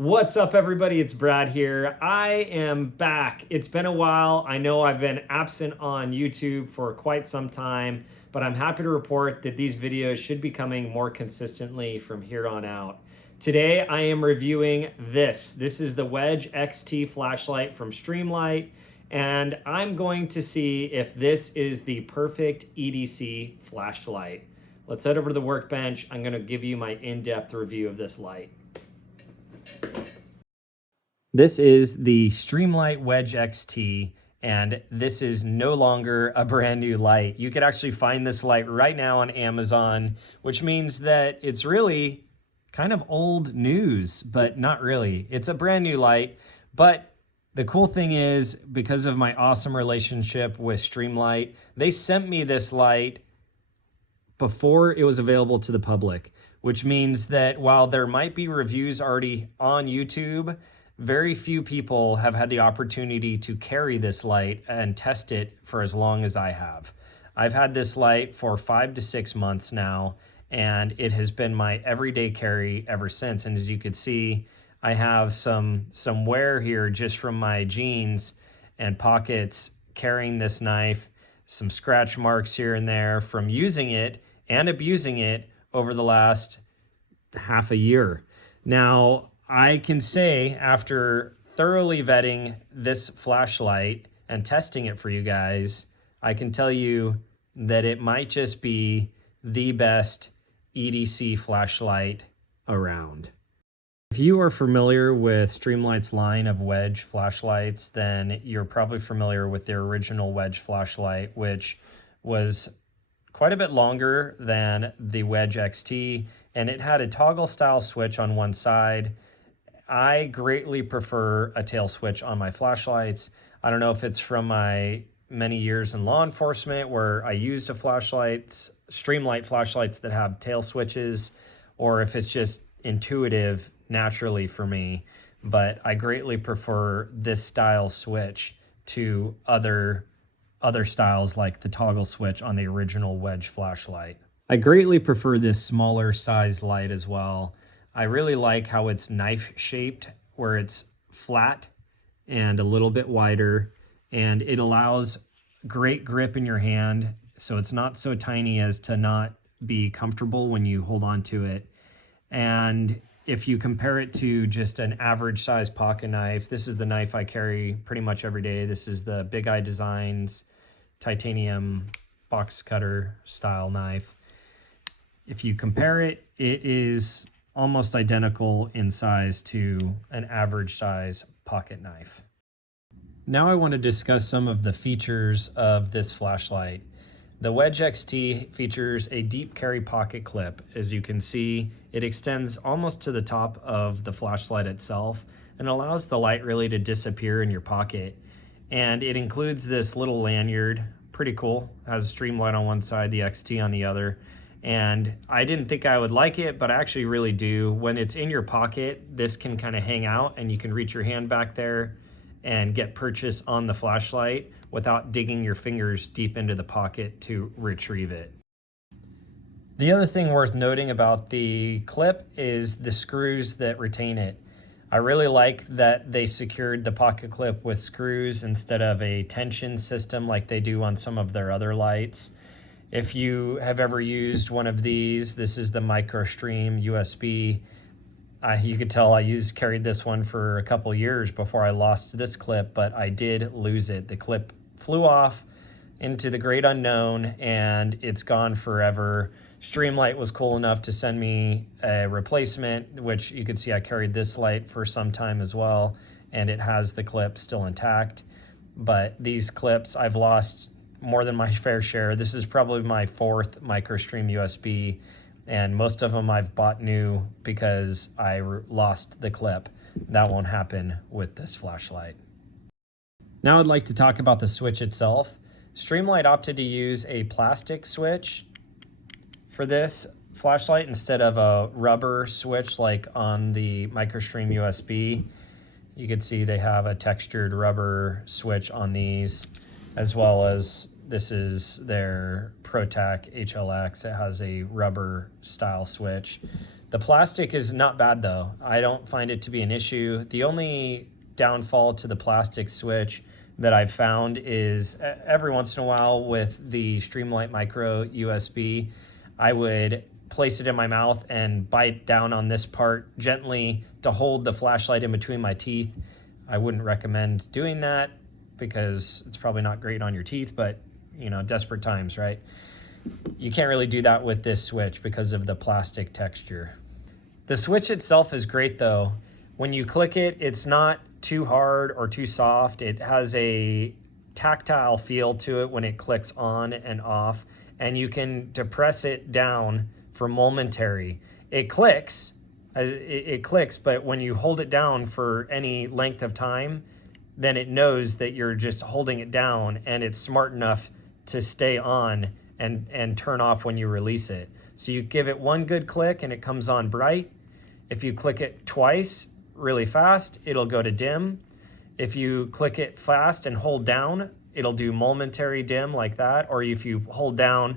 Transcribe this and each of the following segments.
What's up, everybody? It's Brad here. I am back. It's been a while. I know I've been absent on YouTube for quite some time, but I'm happy to report that these videos should be coming more consistently from here on out. Today, I am reviewing this. This is the Wedge XT flashlight from Streamlight, and I'm going to see if this is the perfect EDC flashlight. Let's head over to the workbench. I'm going to give you my in-depth review of this light. This is the Streamlight Wedge XT, and this is no longer a brand new light. You could actually find this light right now on Amazon, which means that it's really kind of old news, but not really. It's a brand new light, but the cool thing is, because of my awesome relationship with Streamlight, they sent me this light before it was available to the public, which means that while there might be reviews already on YouTube, very few people have had the opportunity to carry this light and test it for as long as I have. I've had this light for 5 to 6 months now, and it has been my everyday carry ever since. And as you could see, I have some wear here just from my jeans and pockets carrying this knife, some scratch marks here and there from using it and abusing it over the last half a year. Now, I can say, after thoroughly vetting this flashlight and testing it for you guys, I can tell you that it might just be the best EDC flashlight around. If you are familiar with Streamlight's line of Wedge flashlights, then you're probably familiar with their original Wedge flashlight, which was quite a bit longer than the Wedge XT, and it had a toggle style switch on one side. I greatly prefer a tail switch on my flashlights. I don't know if it's from my many years in law enforcement where I used Streamlight flashlights that have tail switches, or if it's just intuitive naturally for me, but I greatly prefer this style switch to other styles like the toggle switch on the original Wedge flashlight. I greatly prefer this smaller size light as well. I really like how it's knife shaped, where it's flat and a little bit wider, and it allows great grip in your hand, so it's not so tiny as to not be comfortable when you hold on to it. And if you compare it to just an average size pocket knife, this is the knife I carry pretty much every day. This is the Big Eye Designs titanium box cutter style knife. If you compare it, it is almost identical in size to an average size pocket knife. Now I want to discuss some of the features of this flashlight. The Wedge XT features a deep carry pocket clip. As you can see, it extends almost to the top of the flashlight itself and allows the light really to disappear in your pocket. And it includes this little lanyard, pretty cool. It has Streamlight on one side, the XT on the other. And I didn't think I would like it, but I actually really do. When it's in your pocket, this can kind of hang out and you can reach your hand back there and get purchase on the flashlight without digging your fingers deep into the pocket to retrieve it. The other thing worth noting about the clip is the screws that retain it. I really like that they secured the pocket clip with screws instead of a tension system like they do on some of their other lights. If you have ever used one of these, this is the MicroStream USB. You could tell I carried this one for a couple years before I lost this clip, but I did lose it. The clip flew off into the great unknown and it's gone forever. Streamlight was cool enough to send me a replacement, which you could see I carried this light for some time as well, and it has the clip still intact. But these clips I've lost more than my fair share. This is probably my 4th MicroStream USB, and most of them I've bought new because I lost the clip. That won't happen with this flashlight. Now I'd like to talk about the switch itself. Streamlight opted to use a plastic switch for this flashlight instead of a rubber switch like on the MicroStream USB. You can see they have a textured rubber switch on these, as well as This is their ProTac HLX. It has a rubber style switch. The plastic is not bad though. I don't find it to be an issue. The only downfall to the plastic switch that I've found is every once in a while with the Streamlight Micro USB, I would place it in my mouth and bite down on this part gently to hold the flashlight in between my teeth. I wouldn't recommend doing that because it's probably not great on your teeth, but you know, desperate times, right? You can't really do that with this switch because of the plastic texture. The switch itself is great though. When you click it, it's not too hard or too soft. It has a tactile feel to it when it clicks on and off, and you can depress it down for momentary. It clicks, but when you hold it down for any length of time, then it knows that you're just holding it down, and it's smart enough to stay on and turn off when you release it. So you give it one good click and it comes on bright. If you click it twice really fast, it'll go to dim. If you click it fast and hold down, it'll do momentary dim like that. Or if you hold down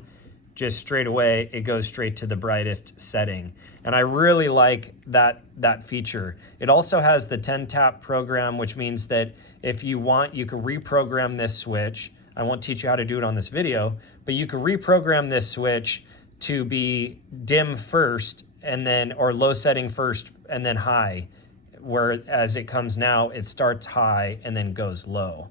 just straight away, it goes straight to the brightest setting. And I really like that feature. It also has the 10 tap program, which means that if you want, you can reprogram this switch. I won't teach you how to do it on this video, but you can reprogram this switch to be dim first and then, or low setting first and then high, where as it comes now, it starts high and then goes low.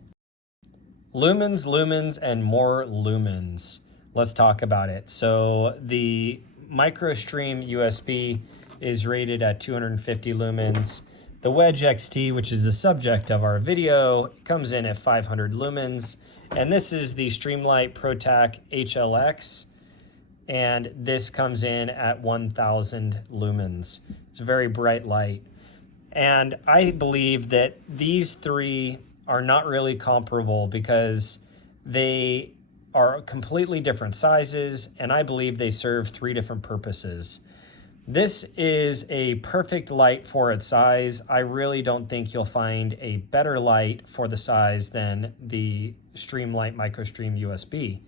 Lumens, lumens, and more lumens. Let's talk about it. So the MicroStream USB is rated at 250 lumens. The Wedge XT, which is the subject of our video, comes in at 500 lumens. And this is the Streamlight ProTac HLX. And this comes in at 1000 lumens. It's a very bright light. And I believe that these three are not really comparable because they are completely different sizes, and I believe they serve three different purposes. This is a perfect light for its size. I really don't think you'll find a better light for the size than the Streamlight MicroStream USB.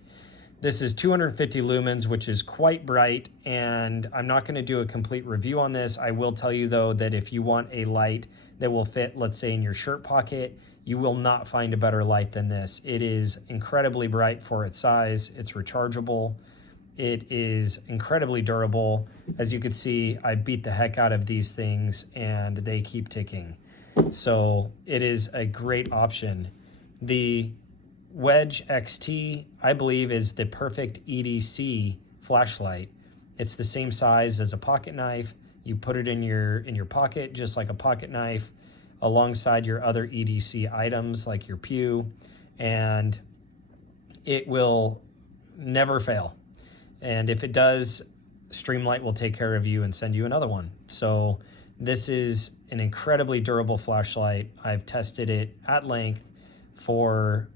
This is 250 lumens, which is quite bright, and I'm not going to do a complete review on this. I will tell you though that if you want a light that will fit, let's say in your shirt pocket, you will not find a better light than this. It is incredibly bright for its size. It's rechargeable. It is incredibly durable. As you can see, I beat the heck out of these things and they keep ticking. So it is a great option. The Wedge XT, I believe, is the perfect EDC flashlight. It's the same size as a pocket knife. You put it in your pocket just like a pocket knife, alongside your other EDC items like your pew, and it will never fail. And if it does, Streamlight will take care of you and send you another one. So this is an incredibly durable flashlight. I've tested it at length for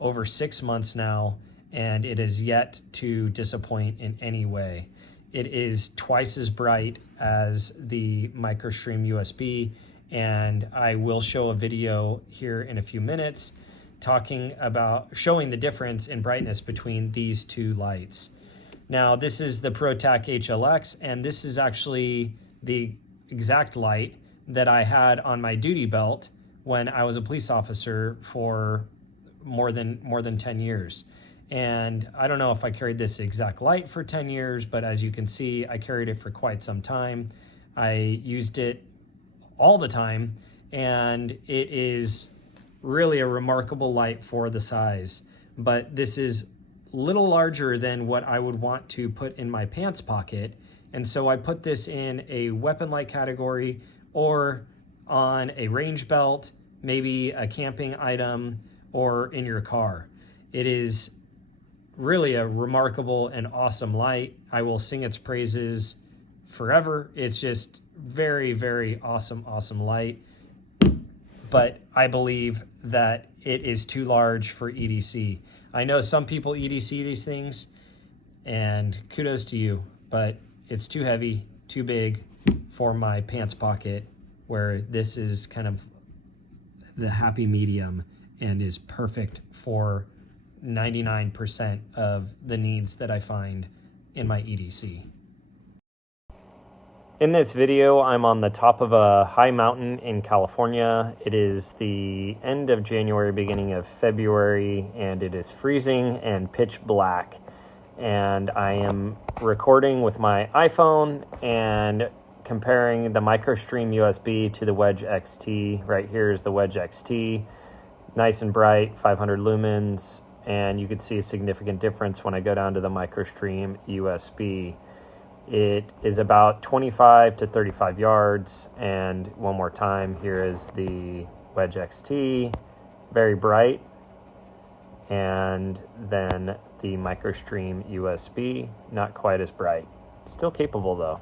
over 6 months now, and it has yet to disappoint in any way. It is twice as bright as the MicroStream USB, and I will show a video here in a few minutes showing the difference in brightness between these two lights. Now, this is the ProTac HLX, and this is actually the exact light that I had on my duty belt when I was a police officer for more than 10 years. And I don't know if I carried this exact light for 10 years, but as you can see, I carried it for quite some time. I used it all the time, and it is really a remarkable light for the size. But this is a little larger than what I would want to put in my pants pocket, and so I put this in a weapon light category or on a range belt, maybe a camping item, or in your car. It is really a remarkable and awesome light. I will sing its praises forever. It's just very, very awesome light. But I believe that it is too large for EDC. I know some people EDC these things, and kudos to you, but it's too heavy, too big for my pants pocket, where this is kind of the happy medium and is perfect for 99% of the needs that I find in my EDC. In this video, I'm on the top of a high mountain in California. It is the end of January, beginning of February, and it is freezing and pitch black. And I am recording with my iPhone and comparing the MicroStream USB to the Wedge XT. Right here is the Wedge XT. Nice and bright, 500 lumens, and you can see a significant difference when I go down to the MicroStream USB. It is about 25 to 35 yards, and one more time, here is the Wedge XT, very bright, and then the MicroStream USB, not quite as bright. Still capable though.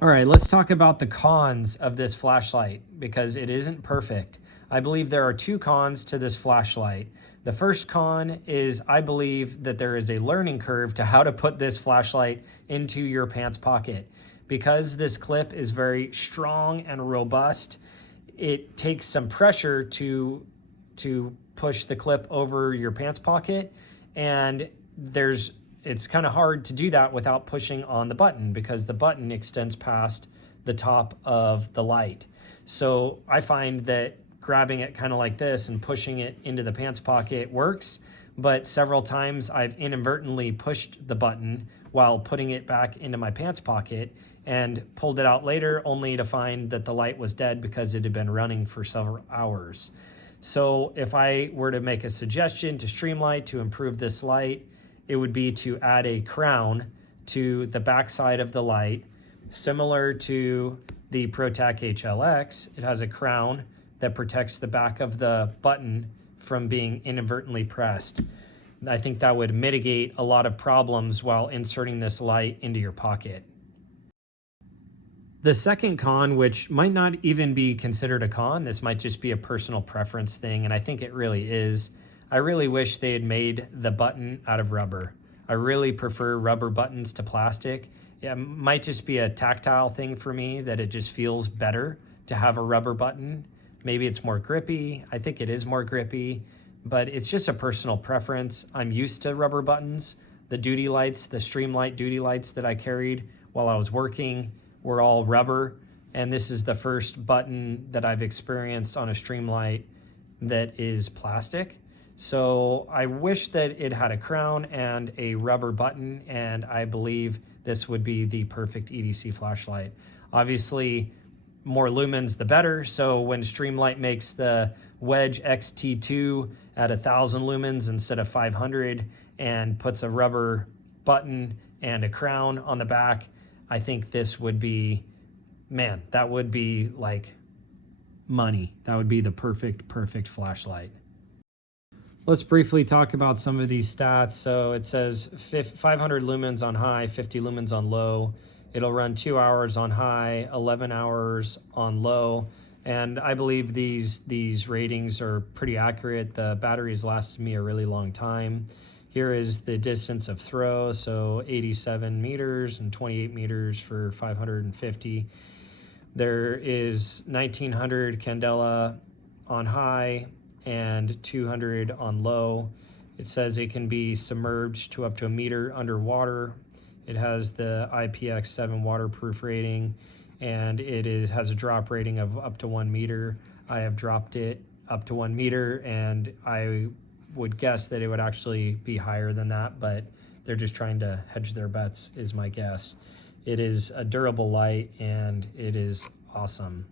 All right, let's talk about the cons of this flashlight because it isn't perfect. I believe there are two cons to this flashlight. The first con is I believe that there is a learning curve to how to put this flashlight into your pants pocket. Because this clip is very strong and robust, it takes some pressure to push the clip over your pants pocket, and it's kind of hard to do that without pushing on the button because the button extends past the top of the light. So I find that grabbing it kind of like this and pushing it into the pants pocket works, but several times I've inadvertently pushed the button while putting it back into my pants pocket and pulled it out later only to find that the light was dead because it had been running for several hours. So if I were to make a suggestion to Streamlight to improve this light, it would be to add a crown to the back side of the light, similar to the ProTac HLX. It has a crown that protects the back of the button from being inadvertently pressed. I think that would mitigate a lot of problems while inserting this light into your pocket. The second con, which might not even be considered a con, this might just be a personal preference thing, and I think it really is. I really wish they had made the button out of rubber. I really prefer rubber buttons to plastic. It might just be a tactile thing for me that it just feels better to have a rubber button. Maybe it's more grippy. I think it is more grippy, but it's just a personal preference. I'm used to rubber buttons. The duty lights, the Streamlight duty lights that I carried while I was working were all rubber, and this is the first button that I've experienced on a Streamlight that is plastic. So I wish that it had a crown and a rubber button, and I believe this would be the perfect EDC flashlight. Obviously, more lumens the better, so when Streamlight makes the Wedge XT2 at 1,000 lumens instead of 500 and puts a rubber button and a crown on the back, I think this would be, man, that would be like money. That would be the perfect flashlight. Let's briefly talk about some of these stats. So it says 500 lumens on high, 50 lumens on low. It'll run 2 hours on high, 11 hours on low. And I believe these ratings are pretty accurate. The batteries lasted me a really long time. Here is the distance of throw. So 87 meters and 28 meters for 550. There is 1900 candela on high and 200 on low. It says it can be submerged to up to a meter underwater. It has the IPX7 waterproof rating, and it has a drop rating of up to 1 meter. I have dropped it up to 1 meter, and I would guess that it would actually be higher than that, but they're just trying to hedge their bets is my guess. It is a durable light, and it is awesome.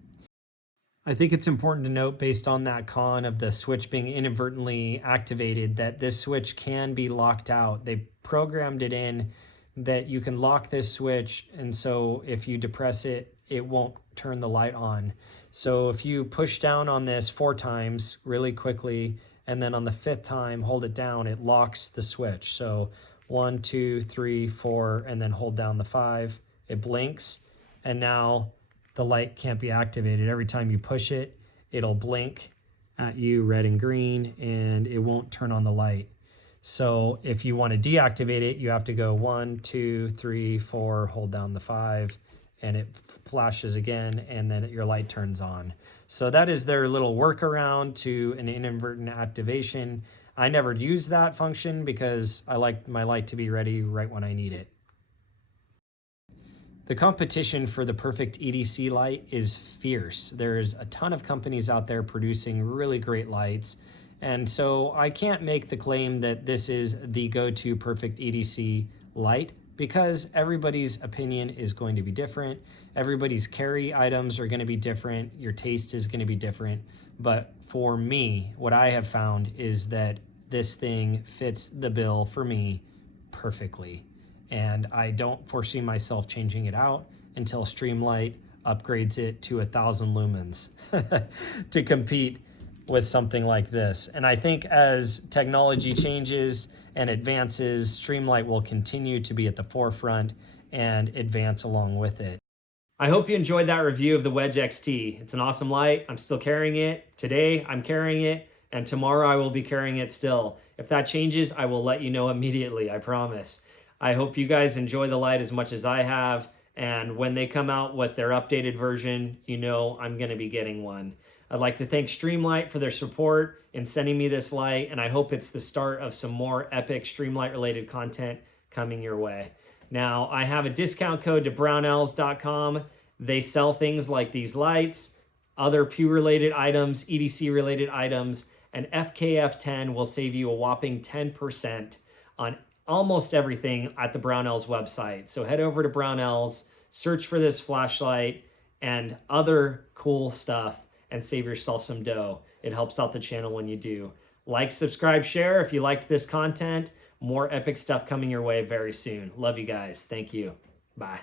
I think it's important to note, based on that con of the switch being inadvertently activated, that this switch can be locked out. They programmed it in that you can lock this switch, and so if you depress it, it won't turn the light on. So if you push down on this 4 times really quickly, and then on the 5th time hold it down, it locks the switch. So 1, 2, 3, 4, and then hold down the 5. It blinks, and now the light can't be activated. Every time you push it, it'll blink at you red and green, and it won't turn on the light. So if you want to deactivate it, you have to go 1, 2, 3, 4, hold down the 5, and it flashes again, and then your light turns on. So that is their little workaround to an inadvertent activation. I never use that function because I like my light to be ready right when I need it. The competition for the perfect EDC light is fierce. There's a ton of companies out there producing really great lights. And so I can't make the claim that this is the go-to perfect EDC light because everybody's opinion is going to be different. Everybody's carry items are going to be different. Your taste is going to be different. But for me, what I have found is that this thing fits the bill for me perfectly. And I don't foresee myself changing it out until Streamlight upgrades it to 1,000 lumens to compete with something like this. And I think as technology changes and advances, Streamlight will continue to be at the forefront and advance along with it. I hope you enjoyed that review of the Wedge XT. It's an awesome light. I'm still carrying it. Today I'm carrying it, and tomorrow I will be carrying it still. If that changes, I will let you know immediately, I promise. I hope you guys enjoy the light as much as I have, and when they come out with their updated version, you know I'm going to be getting one. I'd like to thank Streamlight for their support in sending me this light, and I hope it's the start of some more epic Streamlight related content coming your way. Now, I have a discount code to brownells.com. They sell things like these lights, other Pew related items, EDC related items, and FKF10 will save you a whopping 10% on almost everything at the Brownells website. So head over to Brownells, search for this flashlight and other cool stuff, and save yourself some dough. It helps out the channel when you do. Like, subscribe, share if you liked this content. More epic stuff coming your way very soon. Love you guys. Thank you. Bye.